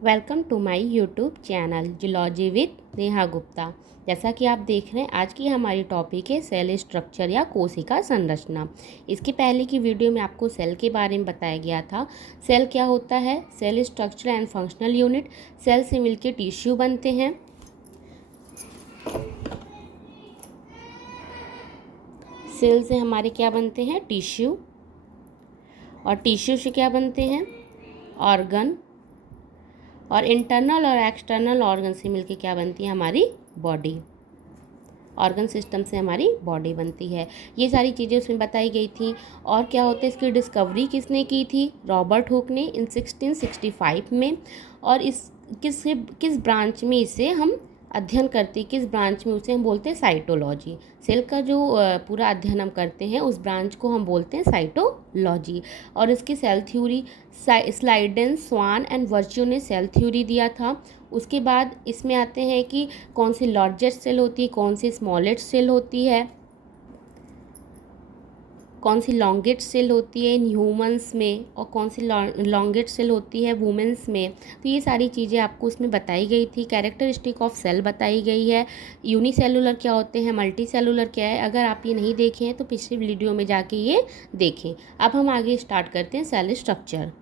Welcome to my YouTube channel zoology with Neha Gupta. जैसा कि आप देख रहे हैं, आज की हमारी टॉपिक है सेल स्ट्रक्चर या कोशिका संरचना। इसके पहले की वीडियो में आपको सेल के बारे में बताया गया था। सेल क्या होता है, cell structure and functional unit. Cell से मिलकर टिश्यू बनते हैं। सेल से हमारे क्या बनते हैं, टिश्यू। और टिश्यू से क्या बनते हैं, ऑर्गन। और इंटरनल और एक्सटर्नल ऑर्गन से मिलके क्या बनती है, हमारी बॉडी। ऑर्गन सिस्टम से हमारी बॉडी बनती है। ये सारी चीज़ें उसमें बताई गई थी। और क्या होता है, इसकी डिस्कवरी किसने की थी, रॉबर्ट हुक ने इन 1665 में। और इस किस ब्रांच में इसे हम अध्ययन करते, किस ब्रांच में उसे हम बोलते हैं साइटोलॉजी। सेल का जो पूरा अध्ययन हम करते हैं उस ब्रांच को हम बोलते हैं साइटोलॉजी। और इसकी cell theory Schleiden, Schwann and Virchow ने सेल थ्योरी दिया था। उसके बाद इसमें आते हैं कि कौन सी लार्जेस्ट सेल होती है, कौन सी स्मॉलेस्ट सेल होती है, कौन सी लॉन्गेस्ट सेल होती है इन ह्यूमंस में, और कौन सी लॉन्गेस्ट सेल होती है वुमेंस में। तो ये सारी चीज़ें आपको उसमें बताई गई थी। कैरेक्टरिस्टिक ऑफ सेल बताई गई है। यूनिसेलुलर क्या होते हैं, मल्टी सेलुलर क्या है। अगर आप ये नहीं देखे हैं तो पिछली वीडियो में जाके ये देखें। अब हम आगे स्टार्ट करते हैं सेल स्ट्रक्चर।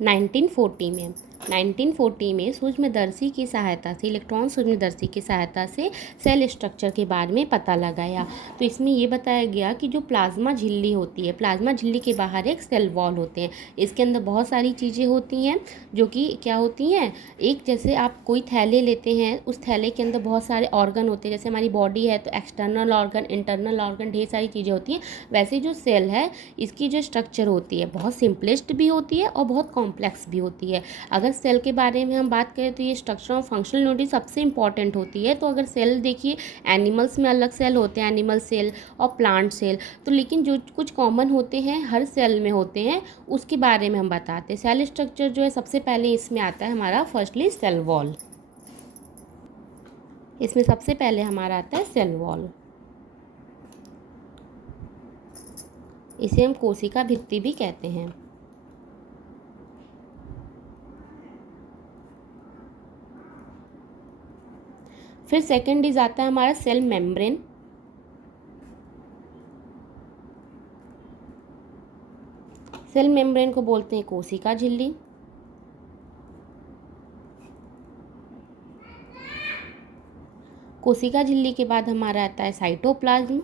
1940 में सूक्ष्मदर्शी की सहायता से, इलेक्ट्रॉन सूक्ष्मदर्शी की सहायता से सेल स्ट्रक्चर के बारे में पता लगाया। तो इसमें ये बताया गया कि जो प्लाज्मा झिल्ली होती है, प्लाज्मा झिल्ली के बाहर एक सेल वॉल होते हैं। इसके अंदर बहुत सारी चीज़ें होती हैं जो कि क्या होती हैं, एक जैसे आप कोई थैले लेते हैं, उस थैले के अंदर बहुत सारे ऑर्गन होते हैं। जैसे हमारी बॉडी है तो एक्सटर्नल ऑर्गन, इंटरनल ऑर्गन, ढेर सारी चीज़ें होती हैं। वैसे जो सेल है इसकी जो स्ट्रक्चर होती है बहुत सिंपलेस्ट भी होती है और बहुत कॉम्प्लेक्स भी होती है। अगर सेल के बारे में हम बात करें तो ये स्ट्रक्चर और फंक्शनल यूनिट सबसे इंपॉर्टेंट होती है। तो अगर सेल देखिए, एनिमल्स में अलग सेल होते हैं, एनिमल सेल और प्लांट सेल। तो लेकिन जो कुछ कॉमन होते हैं हर सेल में होते हैं, उसके बारे में हम बताते हैं। सेल स्ट्रक्चर जो है सबसे पहले इसमें आता है हमारा फर्स्टली सेल वॉल। इसमें सबसे पहले हमारा आता है सेल वॉल। इसे हम कोशिका भित्ति भी कहते हैं। फिर सेकंड इज आता है हमारा सेल मेम्ब्रेन। सेल मेम्ब्रेन को बोलते हैं कोशिका झिल्ली। कोशिका झिल्ली के बाद हमारा आता है साइटोप्लाज्म।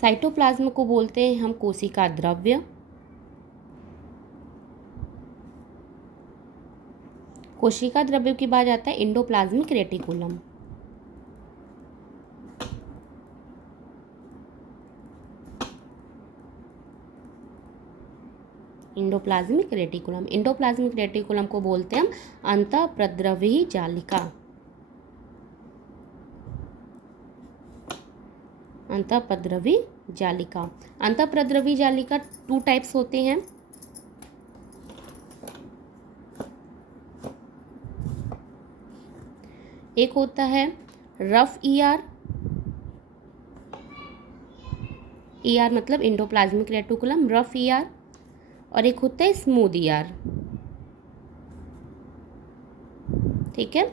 साइटोप्लाज्म को बोलते हैं हम कोशिका द्रव्य। कोशिका द्रव्य के बाद आता है endoplasmic reticulum. Endoplasmic reticulum, endoplasmic reticulum को बोलते हैं हम अंतःप्रद्रवी जालिका। अंतःप्रद्रवी जालिका, अंतःप्रद्रवी जालिका 2 टाइप्स होते हैं। एक होता है रफ ईआर, ईआर मतलब एंडोप्लाज्मिक रेटिकुलम, रफ ईआर। और एक होता है स्मूथ ईआर। ठीक है,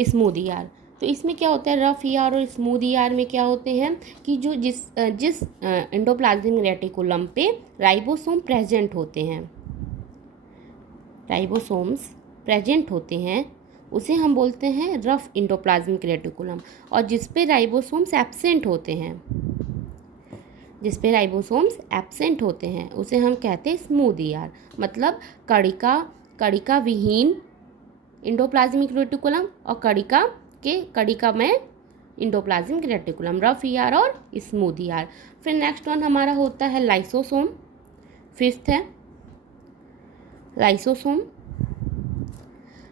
स्मूथ ईआर। तो इसमें क्या होता है, रफ ईआर और स्मूथ ईआर में क्या होते हैं कि जो जिस एंडोप्लाज्मिक रेटिकुलम पे राइबोसोम प्रेजेंट होते हैं, राइबोसोम्स प्रेजेंट होते हैं, उसे हम बोलते हैं रफ एंडोप्लाज्मिक रेटिकुलम। और जिस पे राइबोसोम्स एब्सेंट होते हैं, जिस पे राइबोसोम्स एब्सेंट होते हैं उसे हम कहते हैं स्मूथ ईआर। मतलब कणिका विहीन एंडोप्लाज्मिक रेटिकुलम और कणिका में एंडोप्लाज्मिक रेटिकुलम, रफ ईआर और स्मूथ ईआर। फिर नेक्स्ट वन हमारा होता है लाइसोसोम। फिफ्थ है लाइसोसोम।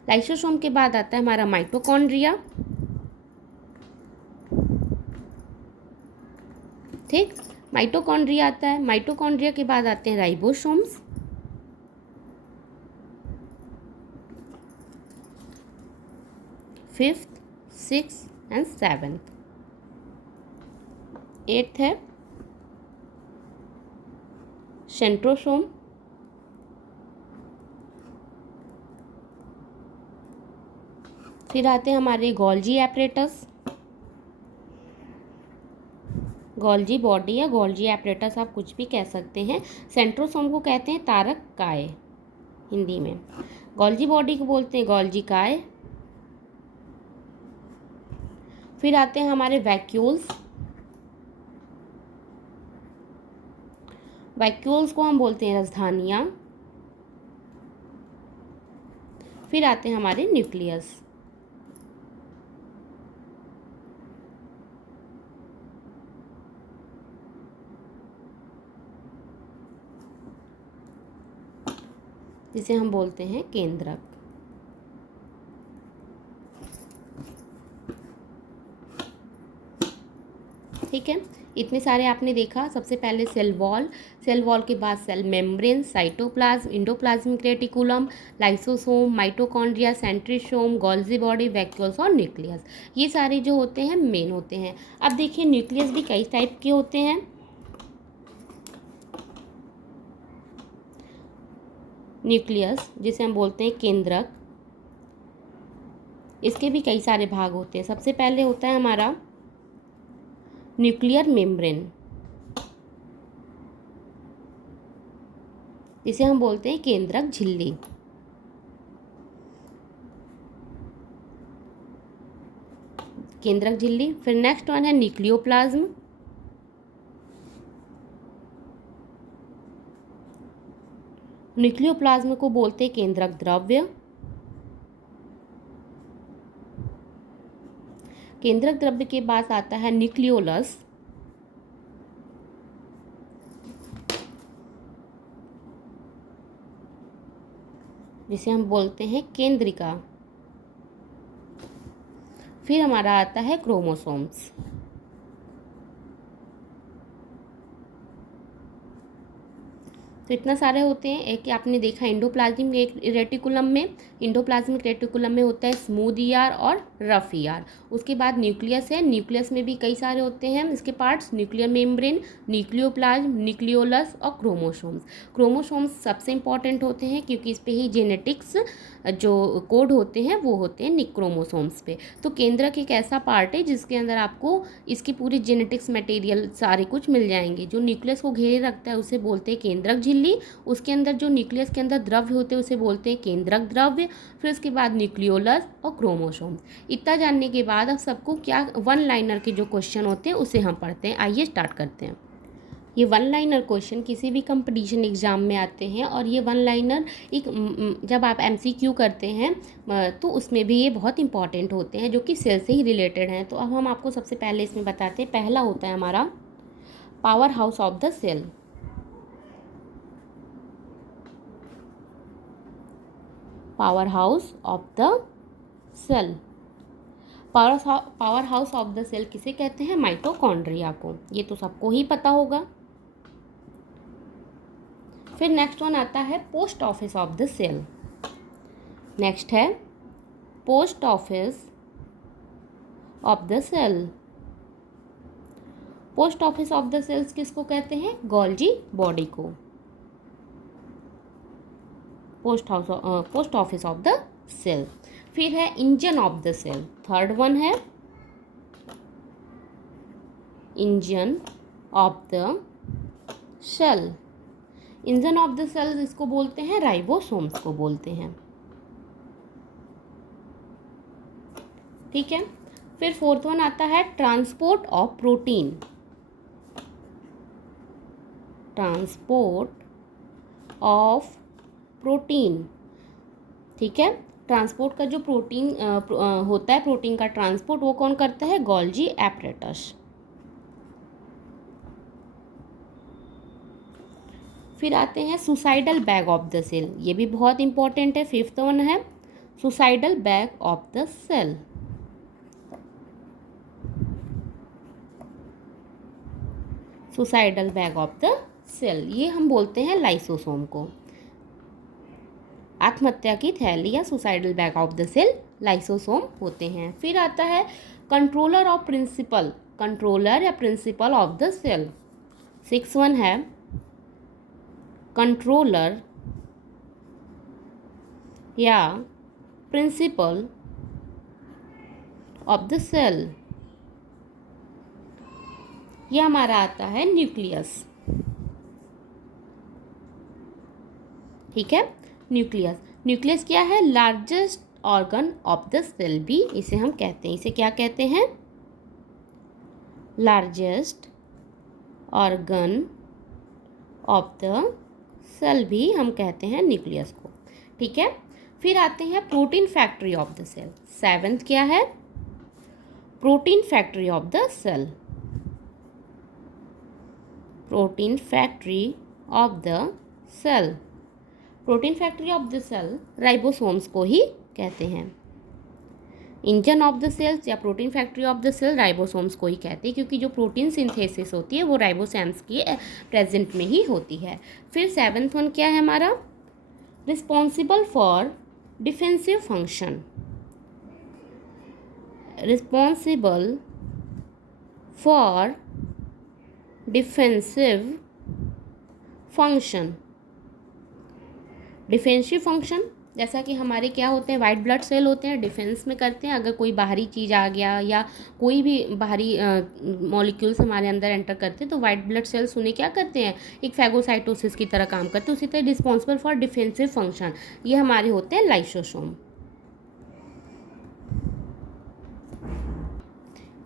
लाइसोसोम के बाद आता है हमारा माइटोकॉन्ड्रिया। ठीक, माइटोकॉन्ड्रिया आता है। माइटोकॉन्ड्रिया के बाद आते हैं ribosomes. Fifth, six and seventh. Eighth है सेंट्रोसोम। फिर आते हैं हमारे गोल्जी एपरेटस। गोल्जी बॉडी या गोल्जी एपरेटस आप कुछ भी कह सकते हैं। सेंट्रोसोम को कहते हैं तारक काय हिंदी में। गोल्जी बॉडी को बोलते हैं गोल्जी काय। फिर आते हैं हमारे वैक्यूल्स। वैक्यूल्स को हम बोलते हैं राजधानियाँ। फिर आते हैं हमारे न्यूक्लियस। जिसे हम बोलते हैं केंद्रक। ठीक है, इतने सारे आपने देखा। सबसे पहले सेल वॉल, सेल वॉल के बाद cell membrane, cytoplasm, endoplasmic reticulum, lysosome, mitochondria, centrosome, Golgi body, vacuoles और न्यूक्लियस। ये सारे जो होते हैं मेन होते हैं। अब देखिए न्यूक्लियस भी कई टाइप के होते हैं। न्यूक्लियस जिसे हम बोलते हैं केंद्रक, इसके भी कई सारे भाग होते हैं। सबसे पहले होता है हमारा न्यूक्लियर मेम्ब्रेन, जिसे हम बोलते हैं केंद्रक झिल्ली। केंद्रक झिल्ली। फिर नेक्स्ट वन है न्यूक्लियोप्लाज्म। न्यूक्लियोप्लाज्म को बोलते हैं केंद्रक द्रव्य। केंद्रक द्रव्य के बाद आता है न्यूक्लियोलस। जिसे हम बोलते हैं केंद्रिका। फिर हमारा आता है क्रोमोसोम्स। तो इतना सारे होते हैं। एक आपने देखा इंडोप्लाज्मिक रेटिकुलम में, इंडोप्लाज्मिक रेटिकुलम में होता है स्मूथ ईआर और रफ ईआर। उसके बाद न्यूक्लियस है, न्यूक्लियस में भी कई सारे होते हैं इसके parts, nuclear membrane, nucleoplasm, nucleolus और क्रोमोसोम्स। क्रोमोसोम्स सबसे इंपॉर्टेंट होते हैं क्योंकि इस पे ही जेनेटिक्स जो कोड होते हैं वो होते हैं क्रोमोसोम्स पे। तो केंद्रक एक ऐसा पार्ट है जिसके अंदर आपको इसकी पूरी जेनेटिक्स मटेरियल सारे कुछ मिल जाएंगे। जो न्यूक्लियस को घेरे रखता है उसे बोलते हैं केंद्रक झिल्ली। उसके अंदर जो न्यूक्लियस के अंदर द्रव्य होते हैं उसे बोलते हैं केंद्रक द्रव्य। फिर उसके बाद न्यूक्लियोलस और क्रोमोसोम्स। इतना जानने के बाद अब सबको क्या वन लाइनर के जो क्वेश्चन होते हैं उसे हम पढ़ते हैं। आइए स्टार्ट करते हैं। ये वन लाइनर क्वेश्चन किसी भी कंपटीशन एग्जाम में आते हैं और ये वन लाइनर एक जब आप एमसीक्यू करते हैं तो उसमें भी ये बहुत इंपॉर्टेंट होते हैं जो कि सेल से ही रिलेटेड हैं। तो अब हम आपको सबसे पहले इसमें बताते हैं। पहला होता है हमारा power house of the cell. Power house of the cell. Power house of the cell किसे कहते हैं? माइटोकॉन्ड्रिया को। ये तो सबको ही पता होगा। फिर नेक्स्ट वन आता है post office of the cell. Next है post office of the cell. Post office of the cells किसको कहते हैं? गोल्जी बॉडी को। Post office of the cell. फिर है engine of the cell. Third one है engine of the cell. Engine of the cell इसको बोलते हैं, राइबोसोम्स को बोलते हैं। ठीक है। फिर फोर्थ वन आता है transport of protein. Transport of protein. ठीक है। ट्रांसपोर्ट का जो प्रोटीन होता है, प्रोटीन का ट्रांसपोर्ट, वो कौन करता है? Golgi apparatus. फिर आते हैं suicidal bag of the cell. ये भी बहुत इंपॉर्टेंट है। फिफ्थ वन है suicidal bag of the cell. Suicidal bag of the cell, ये हम बोलते हैं लाइसोसोम को। आत्महत्या की थैली या suicidal bag of the cell lysosome होते हैं। फिर आता है कंट्रोलर ऑफ प्रिंसिपल। कंट्रोलर या principal of the cell. Six one है कंट्रोलर या प्रिंसिपल ऑफ द सेल, ये हमारा आता है न्यूक्लियस। ठीक है, न्यूक्लियस। न्यूक्लियस क्या है? Largest organ of the cell भी इसे हम कहते हैं। इसे क्या कहते हैं? Largest organ of the cell भी हम कहते हैं न्यूक्लियस को। ठीक है, फिर आते हैं protein factory of the cell. Seventh क्या है? Protein factory of the cell. Protein factory of the cell, protein factory of the cell ribosomes को ही कहते हैं। इंजन ऑफ द सेल्स या protein factory of the cell ribosomes को ही कहते हैं, क्योंकि जो प्रोटीन सिंथेसिस होती है वो राइबोसोम्स की प्रेजेंट में ही होती है। फिर सेवेंथ वन क्या है हमारा? Responsible for defensive function. Responsible for defensive function. Defensive function जैसा कि हमारे क्या होते हैं, वाइट ब्लड सेल होते हैं, डिफेंस में करते हैं। अगर कोई बाहरी चीज़ आ गया या कोई भी बाहरी मॉलिक्यूल्स हमारे अंदर एंटर करते हैं तो वाइट ब्लड सेल्स उन्हें क्या करते हैं, एक फैगोसाइटोसिस की तरह काम करते हैं। उसी तरह रिस्पॉन्सिबल फॉर डिफेंसिव फंक्शन ये हमारे होते हैं लाइसोसोम।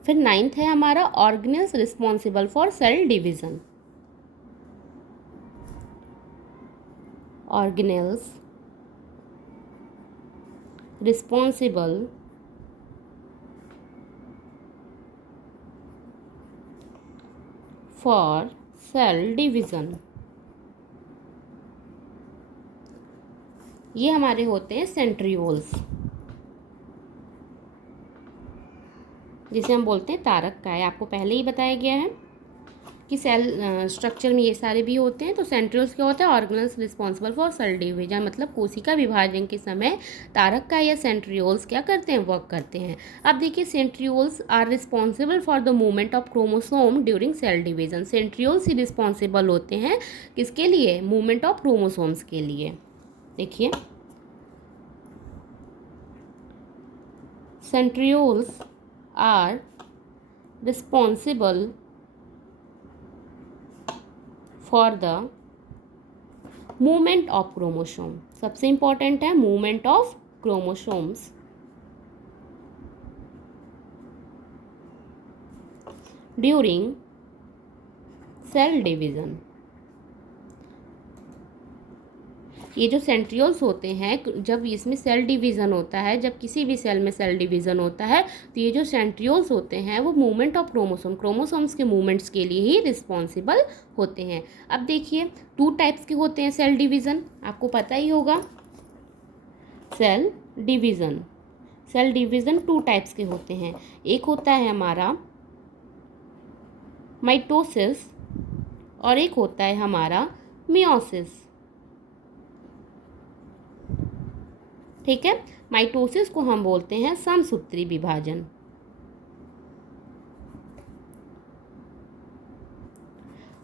फिर नाइन्थ है हमारा organelles responsible for sale division. Organelles responsible for cell division, ये हमारे होते हैं सेंट्रियोल्स, जिसे हम बोलते हैं तारक काय। आपको पहले ही बताया गया है कि सेल स्ट्रक्चर में ये सारे भी होते हैं। तो सेंट्रियोल्स क्या होता है? Organelles responsible for sale division, मतलब कोशिका विभाजन के समय तारक काय या सेंट्रियोल्स क्या करते हैं? वर्क करते हैं। अब देखिए, centrioles are responsible for the movement of chromosome during cell division. Centrioles ही रिस्पॉन्सिबल होते हैं किसके लिए? मूवमेंट ऑफ क्रोमोसोम्स के लिए। देखिए, centrioles are responsible for the movement of chromosome. सबसे इंपॉर्टेंट है movement of chromosomes during cell division. ये जो सेंट्रियोल्स होते हैं, जब इसमें सेल डिवीज़न होता है, जब किसी भी सेल में सेल डिवीज़न होता है, तो ये जो सेंट्रियोल्स होते हैं वो मूवमेंट ऑफ क्रोमोसोम्स के मूवमेंट्स के लिए ही रिस्पॉन्सिबल होते हैं। अब देखिए, 2 टाइप्स के होते हैं सेल डिवीज़न, आपको पता ही होगा। सेल डिवीज़न 2 टाइप्स के होते हैं। एक होता है हमारा माइटोसिस और एक होता है हमारा मियोसिस। ठीक है, माइटोसिस को हम बोलते हैं समसूत्री विभाजन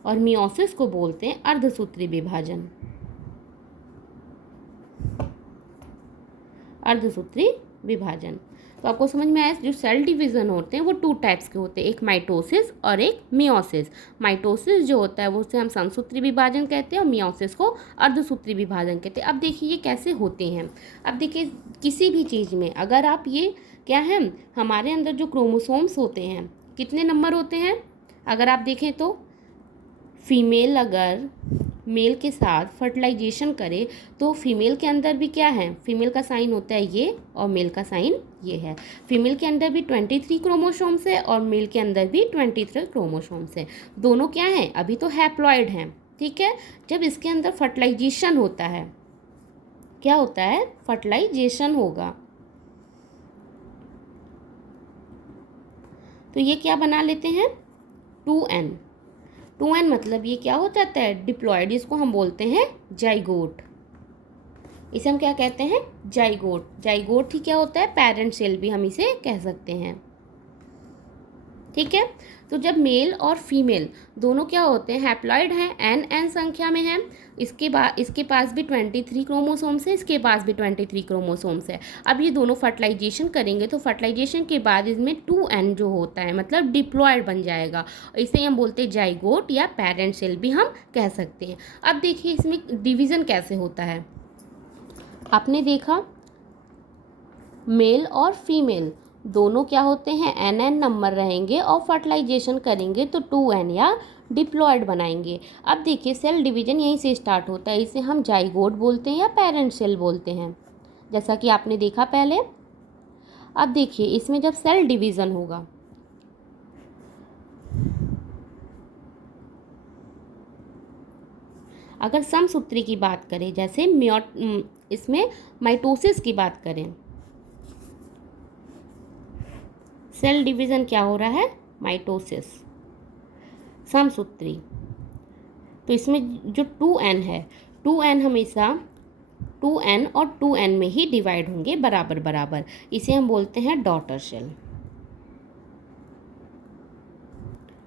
और मियोसिस को बोलते हैं अर्धसूत्री विभाजन। अर्धसूत्री विभाजन। तो आपको समझ में आया, जो सेल डिवीज़न होते हैं वो 2 टाइप्स के होते हैं, एक माइटोसिस और एक मियोसिस। माइटोसिस जो होता है वो उसे हम समसूत्री विभाजन कहते हैं और मियोसिस को अर्धसूत्री विभाजन कहते हैं। अब देखिए ये कैसे होते हैं। अब देखिए, किसी भी चीज़ में अगर आप ये क्या है, हमारे अंदर जो क्रोमोसोम्स होते हैं कितने नंबर होते हैं? अगर आप देखें तो फीमेल अगर मेल के साथ फर्टिलाइजेशन करे तो फीमेल के अंदर भी क्या है, फीमेल का साइन होता है ये और मेल का साइन ये है। फीमेल के अंदर भी 23 क्रोमोसोम्स है और मेल के अंदर भी 23 क्रोमोसोम्स है। दोनों क्या हैं? अभी तो हैप्लॉइड हैं। ठीक है, जब इसके अंदर फर्टिलाइजेशन होता है, क्या होता है? फर्टिलाइजेशन होगा तो ये क्या बना लेते हैं? 2n। 2n मतलब ये क्या हो जाता है? डिप्लॉयड। इसको हम बोलते हैं जाइगोट। इसे हम क्या कहते हैं? जाइगोट। जाइगोट ही क्या होता है? पेरेंट सेल भी हम इसे कह सकते हैं। ठीक है। तो जब मेल और फीमेल दोनों क्या होते हैं, हैप्लॉइड हैं, एन संख्या में हैं, इसके पास भी 23 क्रोमोसोम्स है, इसके पास भी 23 क्रोमोसोम्स है। अब ये दोनों फर्टिलाइजेशन करेंगे तो फर्टिलाइजेशन के बाद इसमें 2n जो होता है मतलब डिप्लॉयड बन जाएगा। इसे हम बोलते हैं जाइगोट या पेरेंट सेल भी हम कह सकते हैं। अब देखिए इसमें डिवीज़न कैसे होता है। आपने देखा मेल और फीमेल दोनों क्या होते हैं, एन नंबर रहेंगे और फर्टिलाइजेशन करेंगे तो 2n या डिप्लॉयड बनाएंगे। अब देखिए सेल डिवीजन यहीं से स्टार्ट होता है, इसे हम जाइगोट बोलते हैं या पेरेंट सेल बोलते हैं, जैसा कि आपने देखा पहले। अब देखिए इसमें जब सेल डिवीज़न होगा, अगर समसूत्री की बात करें, जैसे इसमें माइटोसिस की बात करें, सेल डिवीज़न क्या हो रहा है, माइटोसिस, समसूत्री। तो इसमें जो 2n है, 2n हमेशा 2n और 2n में ही डिवाइड होंगे बराबर बराबर, इसे हम बोलते हैं डॉटर सेल,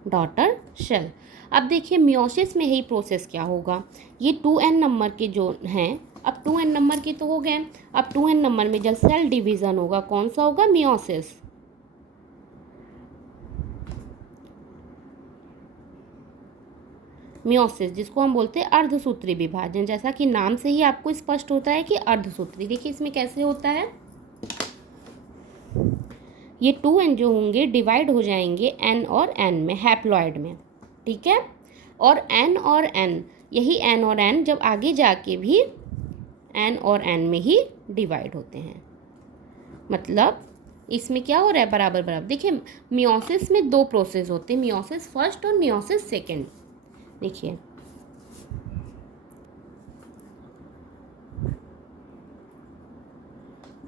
डॉटर सेल। अब देखिए मियोसिस में यही प्रोसेस क्या होगा, ये 2n नंबर के जो हैं, अब 2n नंबर के तो हो गए, अब 2n नंबर में जब सेल डिवीज़न होगा कौन सा होगा, मियोसिस। मियोसिस जिसको हम बोलते हैं अर्धसूत्री विभाजन, जैसा कि नाम से ही आपको स्पष्ट होता है कि अर्धसूत्री। देखिए इसमें कैसे होता है, ये 2n जो होंगे डिवाइड हो जाएंगे n और n में, हैप्लॉइड में, ठीक है। और n और n, यही n और n जब आगे जाके भी n और n में ही डिवाइड होते हैं, मतलब इसमें क्या हो रहा है, बराबर बराबर। देखिए मियोसिस में दो प्रोसेस होते हैं, मियोसिस फर्स्ट और मियोसिस सेकेंड। देखिए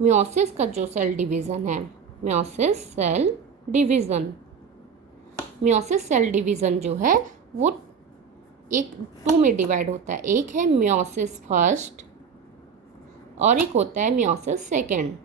मियोसिस का जो सेल डिवीज़न है, meiosis cell division, meiosis cell division जो है वो एक 2 में डिवाइड होता है, एक है मियोसिस फर्स्ट और एक होता है मियोसिस सेकेंड।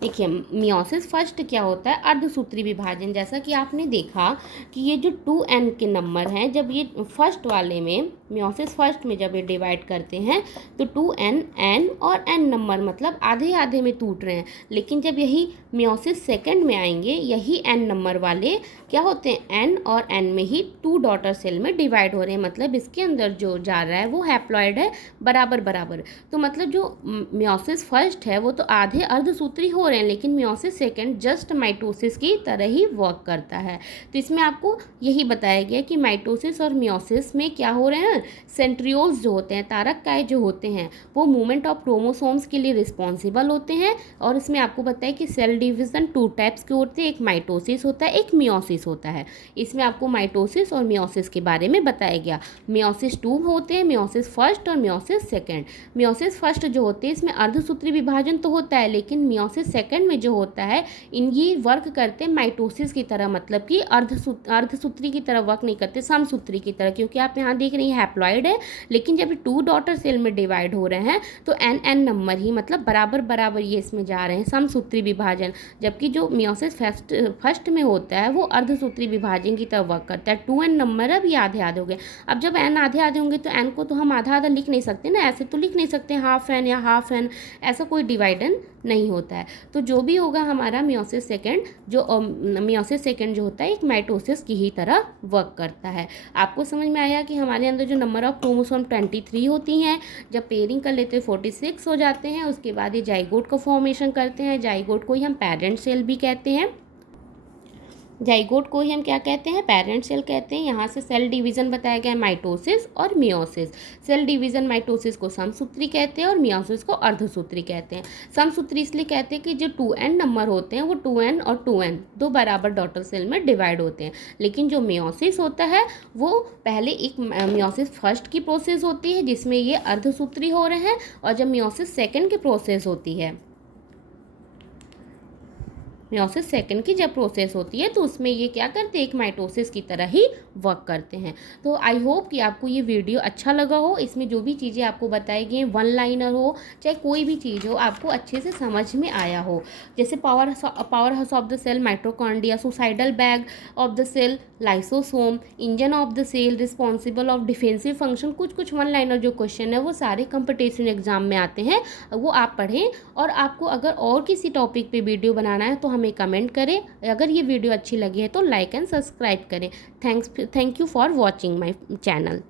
देखिए मियोसिस फर्स्ट क्या होता है, अर्धसूत्री विभाजन, जैसा कि आपने देखा कि ये जो 2n के नंबर हैं, जब ये फर्स्ट वाले में मियोसिस फर्स्ट में जब ये डिवाइड करते हैं तो 2n n और n नंबर मतलब आधे आधे में टूट रहे हैं, लेकिन जब यही मियोसिस सेकंड में आएंगे यही n नंबर वाले क्या होते हैं, n और n में ही 2 डॉटर सेल में डिवाइड हो रहे हैं, मतलब इसके अंदर जो जा रहा है वो हैप्लॉइड है बराबर बराबर। तो मतलब जो मियोसिस फर्स्ट है वो तो आधे अर्धसूत्री हो रहे हैं, लेकिन मियोसिस सेकंड जस्ट माइटोसिस की तरह ही वर्क करता है। तो इसमें आपको यही बताया गया कि माइटोसिस और मियोसिस में क्या हो रहे हैं, सेंट्रियोल्स जो होते हैं, तारककाय जो होते हैं, वो मूवमेंट ऑफ क्रोमोसोम्स के लिए रिस्पॉन्सिबल होते हैं। और इसमें आपको बताया कि सेल डिवीजन 2 टाइप्स के होते हैं, एक माइटोसिस होता है, एक मियोसिस होता है। इसमें आपको माइटोसिस और मियोसिस के बारे में बताया गया। मियोसिस 2 होते हैं, मियोसिस फर्स्ट और मियोसिस सेकेंड। मियोसिस फर्स्ट जो होते हैं इसमें अर्धसूत्री विभाजन तो होता है, लेकिन मियोसिस सेकेंड में जो होता है ये वर्क करते हैं माइटोसिस की तरह, मतलब कि अर्धसूत्री की तरह वर्क नहीं करते, समसूत्री की तरह, क्योंकि आप यहाँ देख रही हैं हैप्लॉइड है, लेकिन जब 2 डॉटर सेल में डिवाइड हो रहे हैं तो n नंबर ही मतलब बराबर बराबर ये इसमें जा रहे हैं, समसूत्री विभाजन। जबकि जो मियोसिस फर्स्ट में होता है वो अर्धसूत्री विभाजन की तरह वर्क करता है। 2n नंबर अब ये आधे आधे हो गए। अब जब n आधे आधे होंगे तो n को तो हम आधा आधा लिख नहीं सकते ना, ऐसे तो लिख नहीं सकते हाफ n या हाफ n, ऐसा कोई डिवाइडन नहीं होता है। तो जो भी होगा हमारा मियोसिस सेकेंड जो होता है एक माइटोसिस की ही तरह वर्क करता है। आपको समझ में आया कि हमारे अंदर जो नंबर ऑफ क्रोमोसोम 23 होती हैं, जब पेयरिंग कर लेते हैं 46 हो जाते हैं, उसके बाद ये जाइगोट का फॉर्मेशन करते हैं। जाइगोट को ही हम पेरेंट सेल भी कहते हैं, जाइगोट को ही हम क्या कहते हैं, पेरेंट सेल कहते हैं। यहाँ से सेल डिवीज़न बताया गया है माइटोसिस और मियोसिस। सेल डिवीज़न माइटोसिस को समसूत्री कहते हैं और मियोसिस को अर्धसूत्री कहते हैं। समसूत्री इसलिए कहते हैं कि जो 2n नंबर होते हैं वो 2n और 2n दो बराबर डॉटर सेल में डिवाइड होते हैं, लेकिन जो मियोसिस होता है वो पहले एक मियोसिस फर्स्ट की प्रोसेस होती है जिसमें ये अर्धसूत्री हो रहे हैं, और जब मियोसिस सेकेंड की प्रोसेस होती है मियोसिस सेकंड की जब प्रोसेस होती है तो उसमें ये क्या करते हैं, एक माइटोसिस की तरह ही वर्क करते हैं। तो आई होप कि आपको ये वीडियो अच्छा लगा हो। इसमें जो भी चीज़ें आपको बताई गई हैं, वन लाइनर हो चाहे कोई भी चीज़ हो, आपको अच्छे से समझ में आया हो। जैसे power house of the cell mitochondria, suicidal bag of the cell lysosome, engine of the cell responsible of defensive function, कुछ कुछ वन लाइनर जो क्वेश्चन है वो सारे कंपटीशन एग्जाम में आते हैं, वो आप पढ़ें। और आपको अगर और किसी टॉपिक पे वीडियो बनाना है तो हमें कमेंट करें। अगर ये वीडियो अच्छी लगी है तो लाइक एंड सब्सक्राइब करें। Thank you for watching my channel.